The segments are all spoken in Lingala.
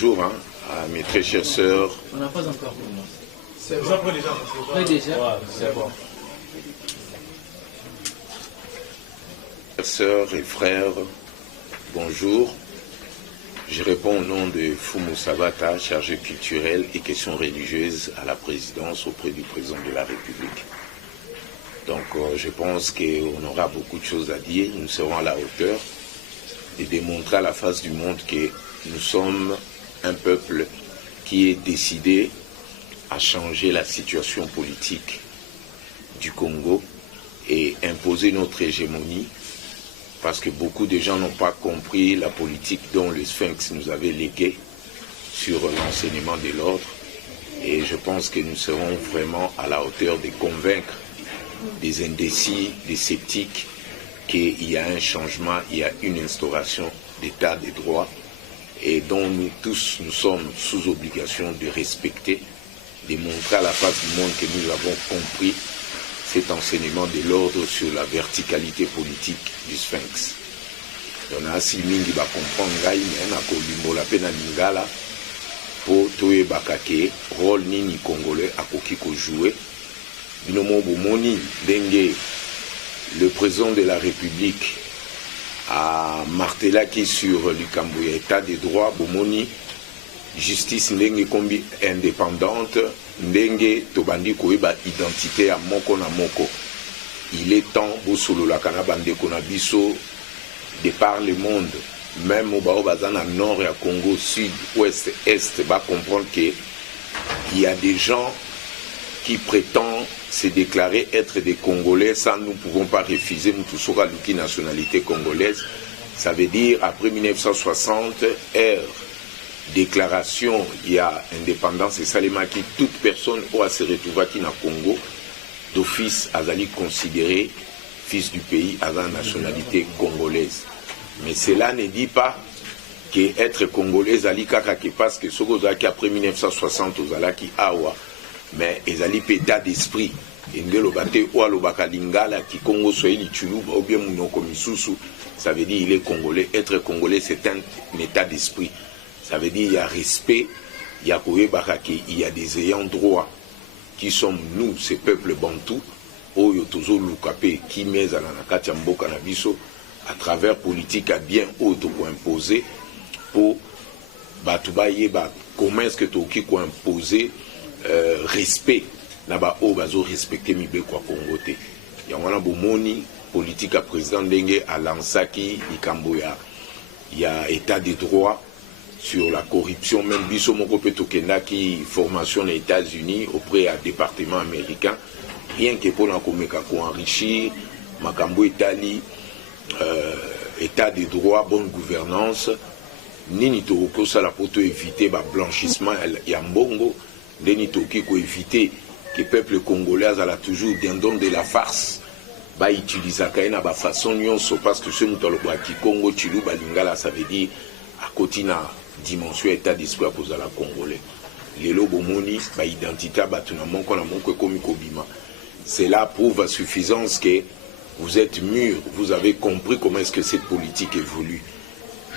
bonjour à mes très chères sœurs. On n'a pas encore commencé. C'est bon. Oui, déjà. Ouais, c'est bon. Sœurs et frères, bonjour. Je réponds au nom de Fumu Sabata, chargé culturel et questions religieuses à la présidence auprès du président de la République. Donc je pense qu'on aura beaucoup de choses à dire, nous serons à la hauteur et démontrer à la face du monde que nous sommes un peuple qui est décidé à changer la situation politique du Congo et imposer notre hégémonie, parce que beaucoup de gens n'ont pas compris la politique dont le Sphinx nous avait légué sur l'enseignement de l'ordre. Et je pense que nous serons vraiment à la hauteur de convaincre des indécis, des sceptiques, qu'il y a un changement, il y a une instauration d'état de droit et dont nous tous nous sommes sous obligation de respecter, de montrer à la face du monde que nous avons compris cet enseignement de l'ordre sur la verticalité politique du Sphinx. On a assez mingi ba comprendre ngai mais na ko limbola pe na lingala po toye bakake rôle nini congolais akoki ko jouer bino mo bomoni ndenge le président de la République a martelaki sur likambo ya état de droit bomoni justice ndenge kombi indépendante ndenge tobandi koyeba identité ya moko na moko. Il est temps bosolola kana bandeko na biso de par le monde, même au Bazana nord et à Congo, sud, ouest, est, va comprendre qu'il y a des gens qui prétendent se déclarer être des Congolais, ça nous ne pouvons pas refuser, nous tous aura l'outil nationalité congolaise. Ça veut dire, après 1960, déclaration, il y a indépendance et Salema qui toute personne où se retrouve qui na Congo, d'office Azali considéré fils du pays à la nationalité congolaise. Mais cela ne dit pas qu'être congolais Azali Kakaki parce que ce qui après 1960 aux Alaki Awa, mais Azali péda d'esprit. Ngelo bate ou alobaka lingala qui Congo Swahili Chuluba ou bien Munoko Misusu, ça veut dire il est congolais. Être congolais c'est un état d'esprit. Ça veut dire il y a respect, il y a Koyebakaki, il y a des ayants droit qui sommes nous, ces peuples bantous, Oyo Tozo Lukape, qui met à la Mboka na biso à travers politique à bien autre pour imposer, pour Batoubaye, comment est-ce que Toki ko imposer respect, là-bas, au bazo respecter Mibe kwa Kongote. Il y a un bomoni politique à président Ndenge à Lansaki, Ikamboya. Il y a état de droit sur la corruption, même biso moko petokenda qui formation aux États-Unis auprès d'un département américain, rien que pour enrichir, makambo Italie, état de droit, bonne gouvernance, nini toko ça la poto éviter ba blanchissement ya mbongo, nini toki ko éviter que peuple congolais a toujours dindon de la farce, ba utiliser kaina ba façon nyonso parce que ce mutalo ba ki Congo chilu ba lingala ça veut dire à côté na dimension état d'esprit à cause de la congolais. Les lobomoni ba identité batuna monko na monko komi kobima. Cela prouve à suffisance que vous êtes mûrs, vous avez compris comment est-ce que cette politique évolue.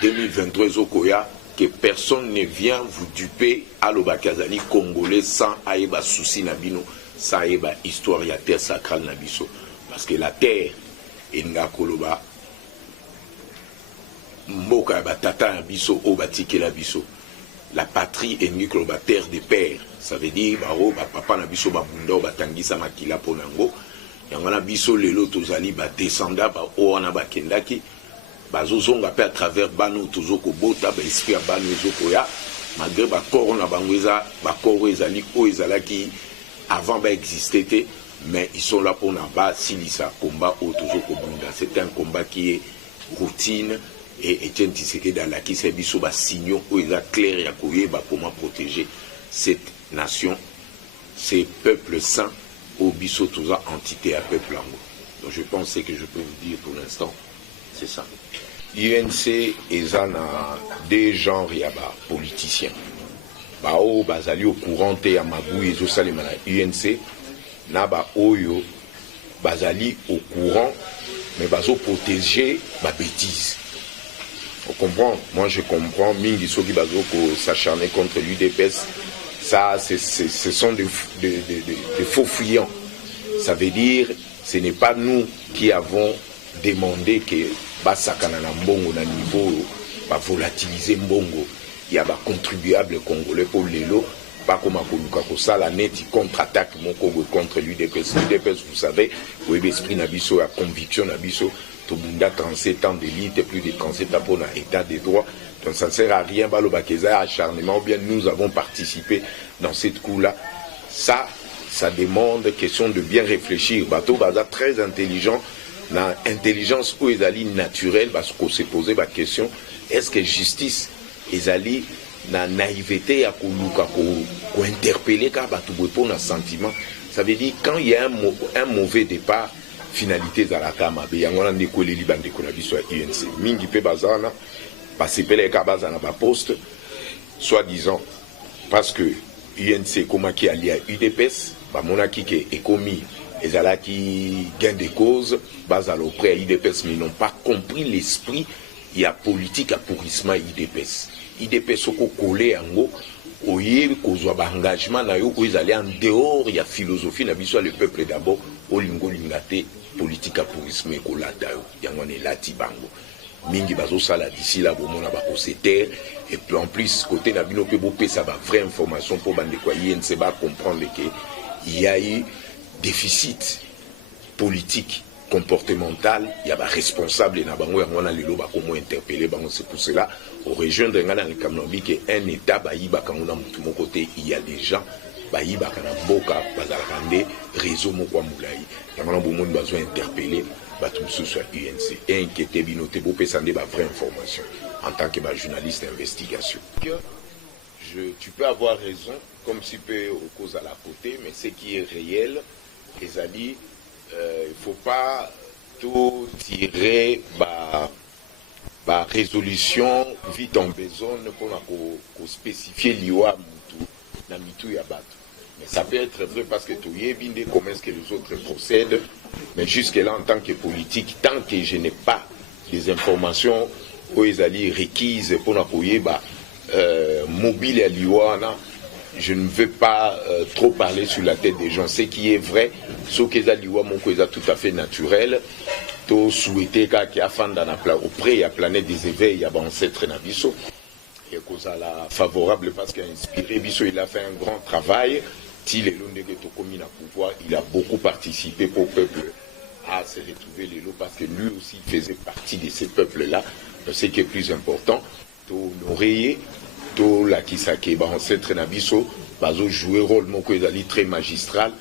2023 Okoya, que personne ne vient vous duper à l'Obakazali congolais sans aïba souci nabino, sans aïba histoire ya terre sacrale nabiso. Parce que la terre est nga koloba mboka batata nabiso obatike la biso. La patrie est nga koloba terre des pères. Ça veut dire baro papa nabiso babunda batangisa makila ponango. Yangana biso lelo tozali ba descenda ba oana bakendaki bazozonga pe à travers bano tozoko bota ba esprit bano ezoko ya malgré ba corps na bangweza ba corps ezali o ezalaki avant ba exister mais ils sont là pour na ba silisa combat au tozoko bunda. C'est un combat qui est routine et Etienne Tshisekedi dans la qui c'est biso ba signaux o eza clair ya koyeba comment protéger cette nation, ces peuples saints au biso toza entité à peuple ango. Donc je pense que je peux vous dire pour l'instant, c'est ça. UNC ezana des genres yaba politiciens. Bao bazali au courant te ya mabu ezo salema na UNC na ba oyo bazali au courant mais bazo protéger ba bêtises. On comprend, moi je comprends, Mingi Soki Bazoko s'acharner contre l'UDPS, ça ce sont des faux fuyants. Ça veut dire, ce n'est pas nous qui avons demandé que Basakana na Mbongo na niveau, va volatiliser Mbongo. Il y a des contribuables congolais pour l'élo, pas comme à Kolukako, ça la net, il contre-attaque mon Congo contre l'UDPS. L'UDPS, vous savez, vous avez l'esprit Nabiso, la conviction Nabiso. Tobunda 37 ans d'élite, plus de 37 ans pour l'état des droits. Donc ça ne sert à rien, Balobakeza, acharnement, ou bien nous avons participé dans cette coup-là. Ça demande question de bien réfléchir. Bateau Baza très intelligent, dans intelligence ou ezali naturelle, parce qu'on s'est posé la question, est-ce que justice ezali na naïveté à interpeller car bateau pour un sentiment. Ça veut dire quand il y a un mauvais départ, finalité za la kama be yango na ndeko leli bandeko na biso ya UNC mingi pe bazana basepele ka bazana ba poste soi-disant parce que UNC komaki ali à UDPS ba monaki ke ekomi ezalaki gain de cause bazalo auprès à UDPS mais n'ont pas compris l'esprit il y a politique à pourrissement UDPS oko collé yango oyebi kozwa ba engagement na yo ko ezali en dehors il y a philosophie na biso le peuple d'abord olingo lingate politique à pourrissement et kolata yo yango ne lati bango mingi bazo sala d'ici là bomona ba koseter et puis en plus côté na bino pe bopé ça va vraie information pour bande quoi INC va comprendre que il y a eu déficit politique comportemental il y a ba responsable na bango yango na lelo ba komo interpeller bango c'est pour cela au rejoindre ngana le Kamnombi que un état ba yiba kanguna mutu mon côté il y a des gens bayiba kana boka bazalakande réseau moko mulai yamana bomoni besoin interpeller bato mususu ya UNC et inquiété binoté bo pesande ba vraie information en tant que journaliste d'investigation. Tu peux avoir raison comme si peu aux causes à la côté mais ce qui est réel ezali il faut pas tout tirer ba résolution vite en besoin pour spécifier l'IOA mutu na mitu ya bato. Mais ça peut être vrai parce que tout y est bien comment est-ce que les autres procèdent. Mais jusque-là, en tant que politique, tant que je n'ai pas des informations requises pour appuyer mobile à l'Iwana, je ne veux pas trop parler sur la tête des gens. Ce qui est vrai, ce que l'Iwa mon tout à fait naturel, tout souhaiter qu'il y a auprès de la planète des éveils, il y a ancêtre Nabiso. Et cause à la favorable parce qu'il a inspiré Bisso, il a fait un grand travail. Il a beaucoup participé pour le peuple à se retrouver les lots parce que lui aussi faisait partie de ces peuples-là. Ce qui est plus important, tout l'oreiller, tout la Kisake, ancêtre Nabiso, bazo jouer rôle très magistral.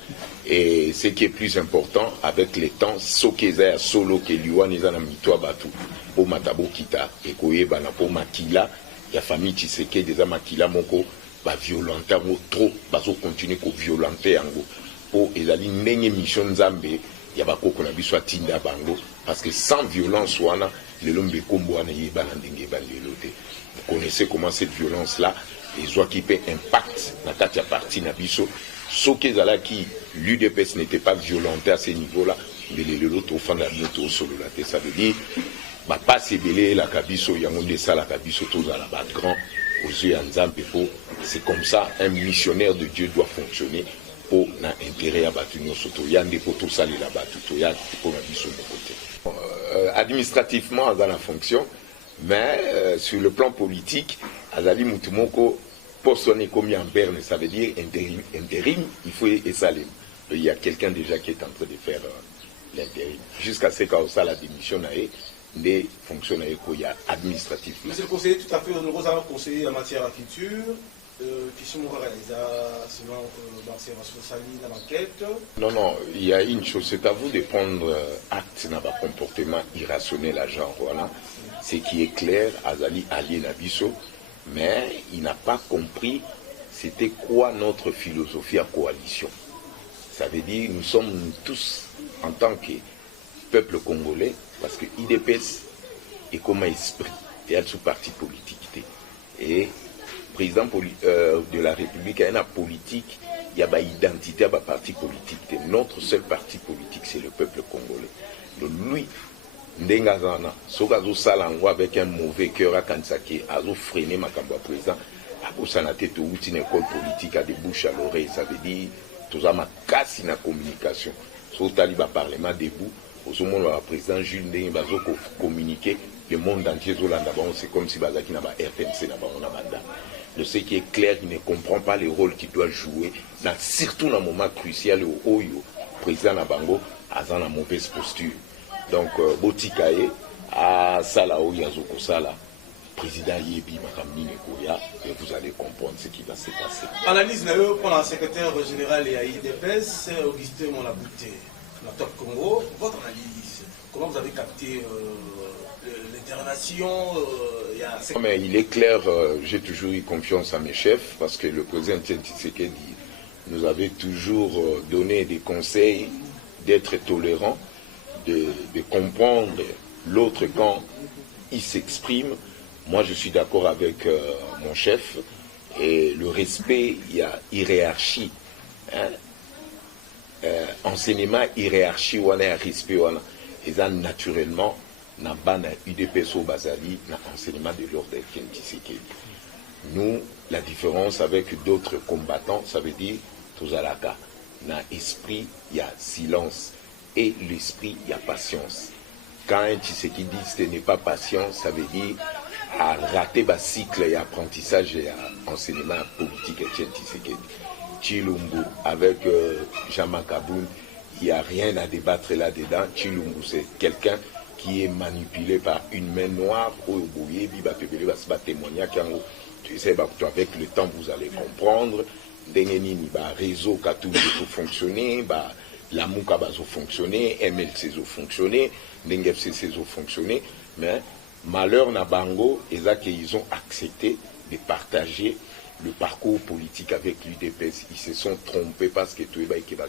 Et ce qui est plus important, avec les temps, Sokeza solo que Liwa Nizana Mitwa Batu, pour Matabo Kita, et Koye Banapo Makila. La famille Tshisekedi des Amakila Moko va violenter trop, va continuer à violenter ango. Pour ezali nenge mission Nzambe, ya ba koko na biso tinda bango parce que sans violence wana le lombe kombo wana yebana ndenge ba lelote. Vous connaissez comment cette violence là les oies qui peut impact na kati ya parti na biso. Soki ezalaki l'UDPS n'était pas violenté à ce niveau là, mais les loto fanda bientôt solo la tête ça veut dire pas se belé la kabiso yangonde ça la kabiso tous à la bas grand aux yeux en Zambépo. C'est comme ça un missionnaire de Dieu doit fonctionner pour l'intérêt à Batunio Soto Yande pour tout ça les là-bas tout ya pour la biso de côté. Administrativement dans la fonction mais sur le plan politique Azali Mutumoko postonné comme en berne ça veut dire intérim il faut essaler. Il y a quelqu'un déjà qui est en train de faire l'intérim jusqu'à ce qu'au ça la démission des fonctionnaires administratifs. Monsieur le conseiller, tout à fait, nous avons conseiller en matière de culture, qui sont réalisés, sinon, dans l'enquête. Non, il y a une chose, c'est à vous de prendre acte dans un comportement irrationnel à genre, voilà. Ce qui est clair, Azali allié Nabiso, mais il n'a pas compris c'était quoi notre philosophie à coalition. Ça veut dire nous sommes tous, en tant que peuple congolais, parce que IDPS est comme un esprit, et un sous-parti politique. Et le président de la République a une politique, il y a une identité à un parti politique. Notre seul parti politique, c'est le peuple congolais. Donc lui, Ndengazana, Sogazo Salango avec un mauvais cœur à Kansaki, Azo freiner ma cambo président, à Bosanate, tout une école politique à des bouches à l'oreille, ça veut dire, tout ça m'a cassé la communication. Sur le Taliban Parlement debout, au moment où le président Jules Ndengazo communiqué, le monde entier, c'est comme si Bazaki n'a pas RTMC, n'a pas un mandat. De ce qui est clair, il ne comprend pas le rôle qu'il doit jouer, surtout dans un moment crucial où le président Nabango a dans la mauvaise posture. Donc, Botikaye, à Salao Yazoko Sala, président Yebi Makamni Nekoya, et vous allez comprendre ce qui va se passer. Analyse pour la secrétaire générale et AIDPS, Augustin Monabouté, la Top Congo. Votre analyse, comment vous avez capté l'intervention Mais il est clair, j'ai toujours eu confiance à mes chefs, parce que le président Tshisekedi nous avait toujours donné des conseils d'être tolérant, de comprendre l'autre quand il s'exprime. Moi, je suis d'accord avec mon chef. Et le respect, il y a hiérarchie. Hein? Enseignement, hiérarchie, on a respect. Et ça, naturellement, na bana UDPS au Bazali, na enseignement de l'ordre Tshisekedi. Nous, la différence avec d'autres combattants, ça veut dire, Tozalaka, na esprit, il y a silence. Et l'esprit, il y a patience. Quand un Tshisekedi dit ce n'est pas patience, ça veut dire à rater le cycle et apprentissage et enseignement politique et Tshisekedi. Chilumbu, avec Jean-Marc Aboun, il n'y a rien à débattre là-dedans. Chilumbu, c'est quelqu'un qui est manipulé par une main noire. Tu sais, avec le temps, vous allez comprendre. Réseau qui a toujours fonctionné. La Mouka va fonctionner, MLC va fonctionner, NFCC va fonctionner, mais malheur na bango, ils ont accepté de partager le parcours politique avec l'UDPS. Ils se sont trompés parce que tout le monde qui a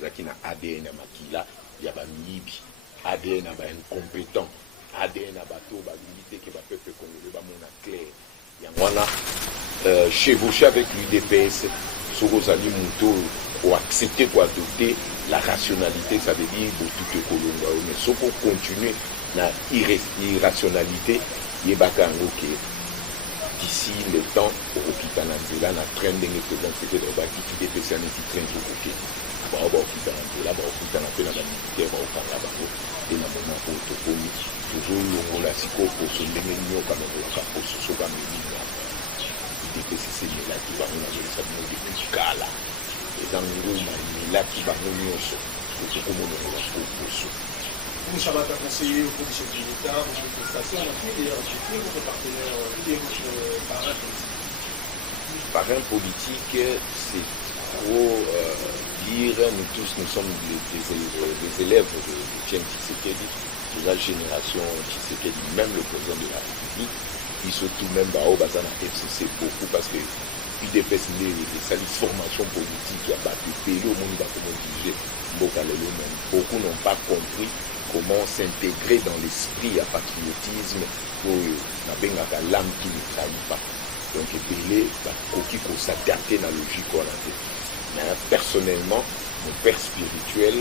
ADN à Makila, il y a Mibi, ADN à incompétent, ADN à bateau, qui va peuple congolais, mon clair. Il y a chevauché avec l'UDPS, Sorosali Mouto, ou accepter ou adopter la rationalité, ça veut dire tout Kolonga. Mais si on continue dans l'irrationalité, il y a d'ici le temps, au Kitanandela, la train de président, c'était le bâti qui dépassait un petit train de côté. Au Kitanandela, au Kitanandela, la militaire, au Kanabako, et la moment pour Tokomi, toujours la psycho pour se démenir comme pour se sauver il dépassait ces là qui va nous avoir depuis Kala. Et dans le monde, il a qui va nous dire Vous, Chabata, conseiller au cours du chef de l'État, votre prestation, on a fait d'ailleurs respecter votre partenaire, qui est votre parrain politique. Parrain politique, c'est trop dire, nous tous, nous sommes des élèves de Tshisekedi, de la génération Tshisekedi, même le président de la République, qui surtout même au Bazana FCC beaucoup parce que UDPS c'est une formation politique, il y a pas de pays au monde comment diriger beaucoup n'ont pas compris comment s'intégrer dans l'esprit à patriotisme pour la l'âme qui ne trahit pas. Donc Pelé va s'adapter dans la logique qu'on a fait. Mais personnellement, mon père spirituel,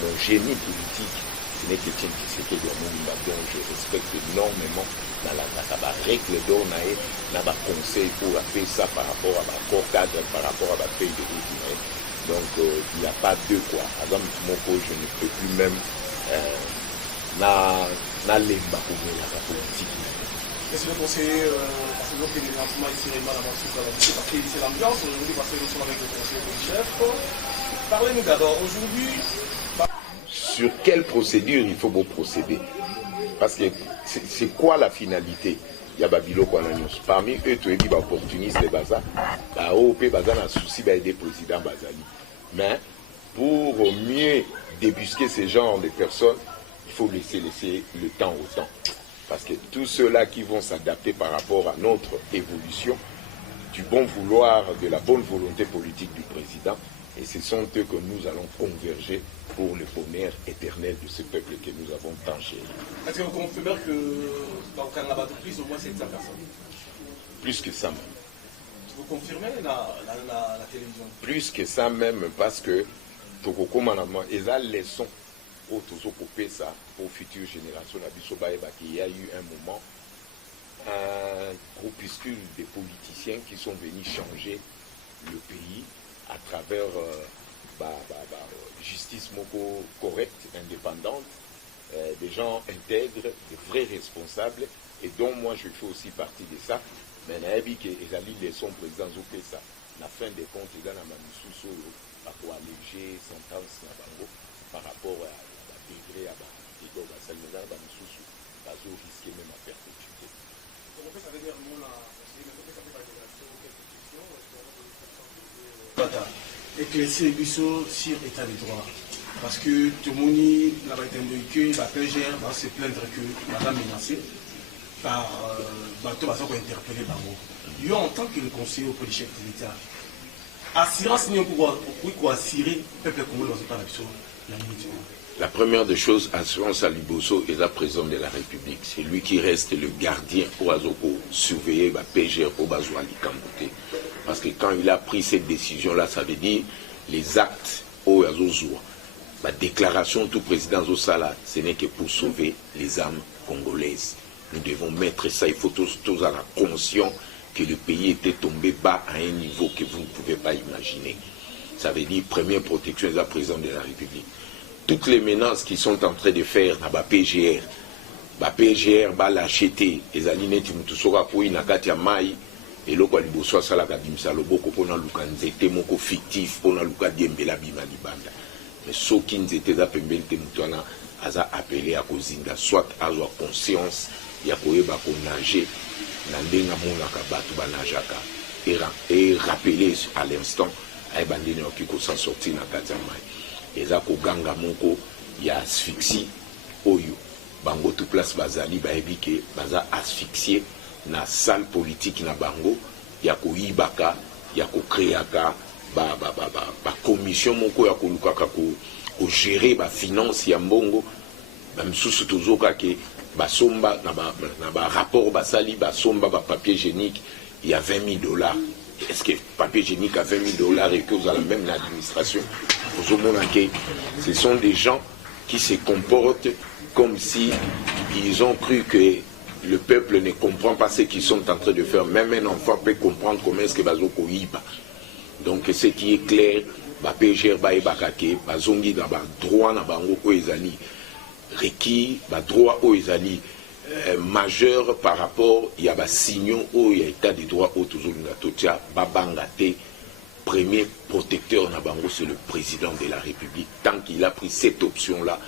mon génie politique, ce n'est que Tshisekedi de mon dont je respecte énormément dans la règle d'or, dans la conseil pour faire ça par rapport à ma corps cadre, par rapport à ma pays de route. Donc il n'y a pas deux quoi. Adam Moko, je ne peux plus même na lemba pour la politique. Est-ce que le conseiller, parce que le lancement ici est mal avancé, parce que c'est l'ambiance, aujourd'hui parce que nous sommes avec le conseiller du chef. Parlez-nous d'abord aujourd'hui. Sur quelle procédure il faut vous procéder? Parce que c'est quoi la finalité? Il y a Babilo Kwananios. Parmi eux, tu es dit opportuniste les Baza. OP Baza n'a souci d'aider le président Bazali. Mais pour mieux débusquer ce genre de personnes, il faut laisser le temps au temps. Parce que tous ceux-là qui vont s'adapter par rapport à notre évolution, du bon vouloir, de la bonne volonté politique du président, et ce sont eux que nous allons converger pour le bonheur éternel de ce peuple que nous avons tant chéri. Est-ce que vous confirmez que dans le Canada, plus au moins 700 personnes? Plus que ça même. Vous confirmez la télévision? Plus que ça même, parce que Tokoko Manama, ils ont leçon ça pour future génération. Il y a eu un moment, un groupuscule de politiciens qui sont venus changer le pays à travers justice correcte, indépendante, des gens intègres, des vrais responsables, et dont moi je fais aussi partie de ça. Mais les alliés sont présidents au PESA. La fin des comptes, il y a pour alléger sentence par rapport à la degré à risquer même à perpétuité. Éclaircir les buissons sur l'état de droit. Parce que tout le monde n'a été indiqué, la PGR va se plaindre que madame menacée par bateau va interpeller Bango. Yo, en tant que le conseiller auprès du chef de l'État, assurance n'est pour assurer le peuple congolais dans la minute. La première des choses, assurance à Liboso est la président de la République. C'est lui qui reste le gardien pour surveiller la PGR pour Bazouali Kambote. Parce que quand il a pris cette décision-là, ça veut dire les actes au Azozoua. La déclaration du président Zosala, ce n'est que pour sauver les âmes congolaises. Nous devons mettre ça, il faut tous être conscients que le pays était tombé bas à un niveau que vous ne pouvez pas imaginer. Ça veut dire première protection de la présidente de la République. Toutes les menaces qu'ils sont en train de faire dans la PGR, la PGR va l'acheter, les alinétis mutusora pour une akati ya mai, et le quoi liboso sala kabimisa loboko pona luka nzete moko fictif pona luka diembela bima libanda. Mais ceux qui nzete za pembeli te mutwana aza appelé à kozinga soit azwa conscience ya koyeba ko nager na ndenga monaka batu banajaka et rappeler à l'instant ay bandini okiko s'en sortir na kati ya mai. Eza ko ganga moko ya asphyxie oyo bango tout place bazali bayebi ke baza asphyxié na salle politique na bango ya koyibaka ya kokreaka ba commission moko ya kolukaka ko gérer ba finance ya mbongo ba msusu tozoka ke basomba na ba rapport basali basomba ba papier hygiénique il y a $20,000. Est-ce que papier hygiénique à $20,000 et que vous avez même l'administration? Ce sont des gens qui se comportent comme si ils ont cru que le peuple ne comprend pas ce qu'ils sont en train de faire. Même un enfant peut comprendre comment est-ce que Bazoko yiba. Donc ce qui est clair, PGR Baebakake, Bazongi dans le droit na bango oezali requis, le droit oezali majeur par rapport il y a des signaux où il y a état de droit au toujours ngatotia babangate. Premier protecteur na bango c'est le président de la République. Tant qu'il a pris cette option là